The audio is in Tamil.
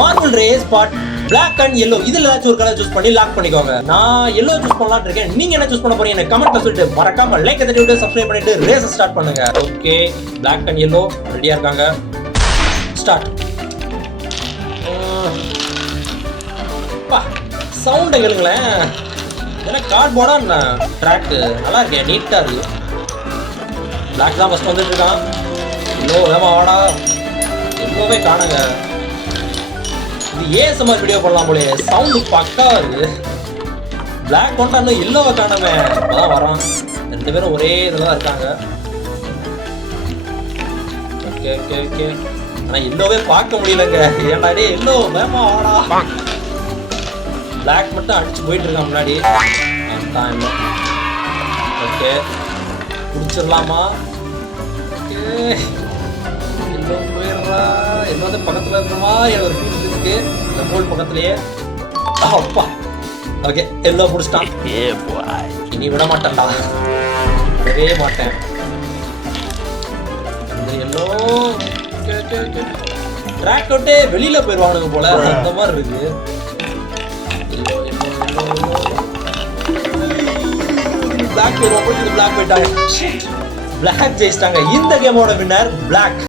Marble race part Black and yellow இதுல ஏதாச்சும் ஒரு கலர் சூஸ் பண்ணி லாக் பண்ணிக்கோங்க. நான் yellow சூஸ் பண்ணலாம்னு இருக்கேன். நீங்க என்ன சூஸ் பண்ண போறீங்க எனக்கு கமெண்ட்ல சொல்லிட்டு மறக்காம லைக் தட்டி விட்டு சப்ஸ்கிரைப் பண்ணிட்டு ரேஸ் ஸ்டார்ட் பண்ணுங்க. ஓகே, Black and yellow ரெடியா இருக்காங்க. ஸ்டார்ட். பா சவுண்ட கேளுங்களேன். என்ன கார்ட்போர்டா ட்ராக் நல்லா இருக்கே, நீட்டா இருக்கு. Black தான் ஃபர்ஸ்ட் வந்துட்டு இருக்கான். yellow வேமா வாடா. yellowவே காணுங்க. ஏஎஸ்எம்ஆர் வீடியோ பண்ணலாம் போலே, சவுண்ட் பக்காவா இருக்கு. Black கொண்டாந்து yellowவை காணவே இப்பதான் வரான். ரெண்டு பேரும் ஒரே இதுல இருக்காங்க. ஓகே ஓகே ஓகே, ஆனா yellowவே பார்க்க முடியலங்க. ஏன்டா டேய் yellow வேமா வாடா. Black மட்டும் அடிச்சு போயிட்டு இருக்கான் முன்னாடி. டைம். ஓகே, புடிச்சிரலாமா? ஓகே, yellow போயிடுறா. yellow வந்து பக்கத்துல இருக்குமா எனக்கு ஒரு ஃபீல் இருக்கு. இந்த போல் பக்கத்துலயே. அப்பா ஓகே, yellow புடிச்சிட்டான். இனி விட மாட்டேன்டா, விடவே மாட்டேன். இந்த yellow ட்ராக் விட்டு வெளியில போயிடுவானுங்க போல, அந்த மாதிரி இருக்கு. Black போயிடுவாங்க. Black போயிட்டாங்க. Black ஜெயிச்சிட்டாங்க. இந்த கேமோட வின்னர் Black.